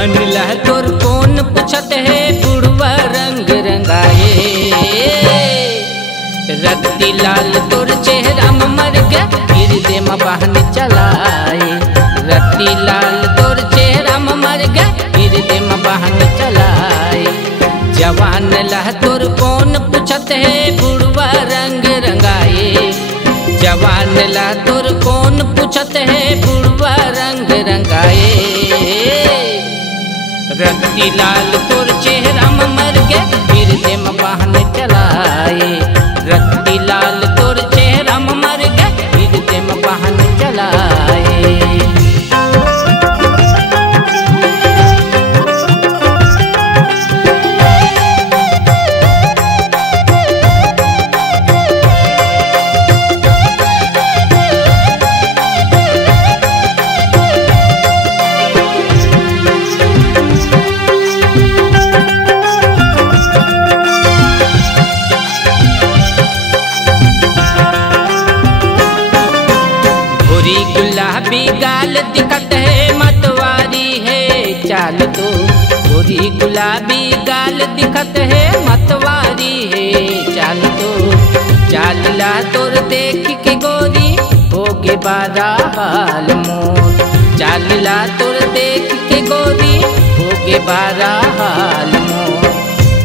जवान ला तोर कौन पूछत है बुढ़वा रंग रंगाए। रत्ती लाल तोर चेहरा में मर गया फिर दे में बहन चलाए। रत्ती लाल तोर चेहरा में मर गया फिर दे में बहन चलाए। जवान ला तोर कौन पूछत है बुढ़वा रंग रंगाए। जवान ला तोर कौन पूछत है बुढ़वा रंग रंगाए। रत्ती लाल तोर चेहरा में मर गया फिर दे में बहन चलाए। रत्ती लाल तोर चेहरा में मर गया फिर दे में बहन चलाए। गुलाबी गाल दिखत है मतवारी है चाल तो। गोरी गुलाबी गाल दिखत है मतवारी है चाल तो। चाल ला तोर देख के गोरी होगे बारा हाल मोर। चाल ला तोर देख के गोरी होगे बारा हाल मोर।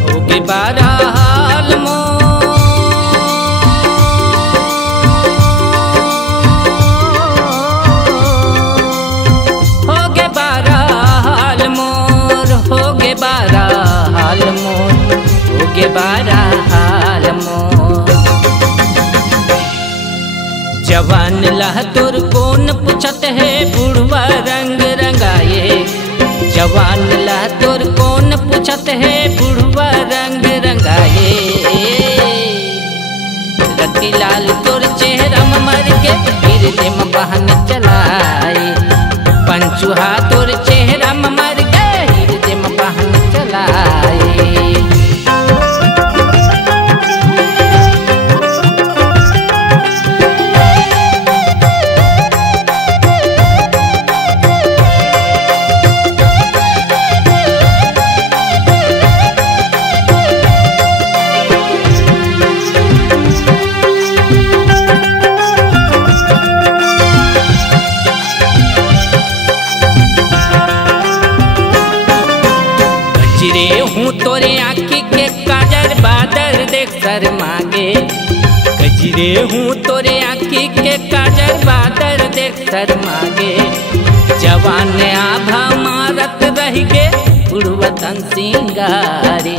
होगे बारा हाल मोर। बारा हाल मोर। जवान ला तोर कौन पूछत है बुढ़वा रंग रंगाए। जवान ला तोर कौन पूछत है बुढ़वा रंग रंगाए। रत्ती लाल तोर चेहरा में मर के फिर दे में बहन चलाए। पंचुहा तोर चेहरा में मर गए फिर दे में बहन चलाए। गजरे हूँ तोरे आँखी के काजर बादर देख सर मागे। गजरे हूँ तोरे आँखी के काजर बादर देख सर मागे। जवान आभा मारत रह गे बुढ़वतन सिंगारे।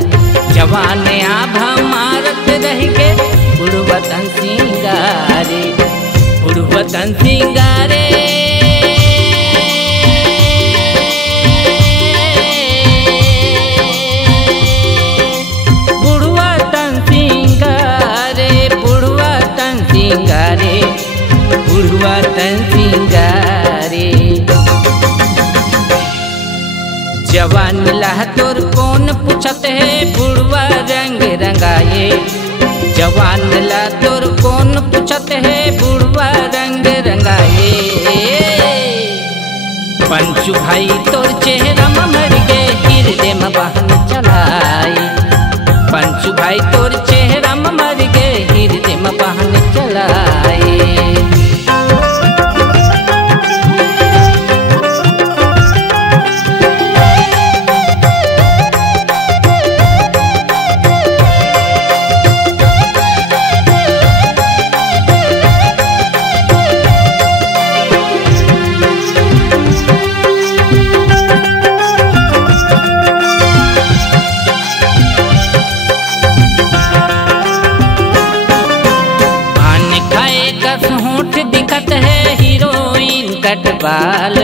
जवान आभा मारत रह गे बुढ़वतन सिंगारे। बुढ़वतन सिंगारे। बुढ़वा तन सिंगारे। जवान ला तोर कौन पूछत है बुढ़वा रंग रंगाए। जवान ला तोर कौन पूछत है बुढ़वा रंग रंगाए। पंचू भाई तोर चेहरा में मर गए फिर दे में बहन चलाए। पंचू भाई तोर चेहरा में मर गए फिर दे में बहन चलाए। दिखत है हीरोइन कटबाल।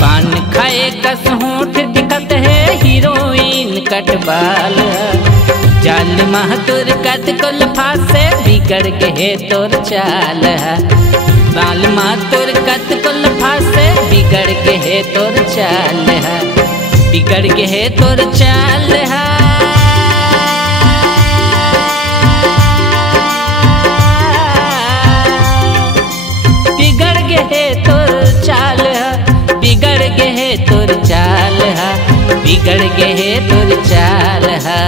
पान खाए कस होठ दिखत है हीरोइन कटबाल। जाल मह तोर कत कुल फासे बिगड़ के है तोर चाल। बाल माँ तोर कत कुल फासे बिगड़ के है तोर चाल। बिगड़ के है तोर चाल। बिगड़ गे तोर चाल। बिगड़ गे तोर चाल। बिगड़ गए तोर चाल हा।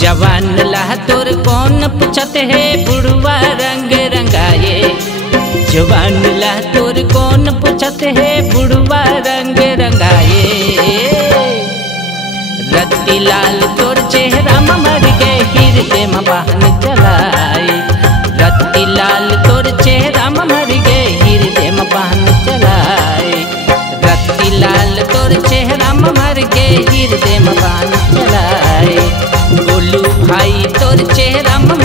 जवान ला तोर कौन पूछत है बुढ़वा रंग रंगाए। जवान ला तोर कौन पूछत है बुढ़वा रंग रंगाए। रत्ती लाल तोर चेहरा में मर गए हृदय में बाहन चलाए। रत्ती लाल तोर चेहरा में मर गए हृदय में बाहन चलाए। रत्ती लाल तोर चेहरा में मर गए हृदय में बाहन चलाए। गोलू भाई तोर चेहरा में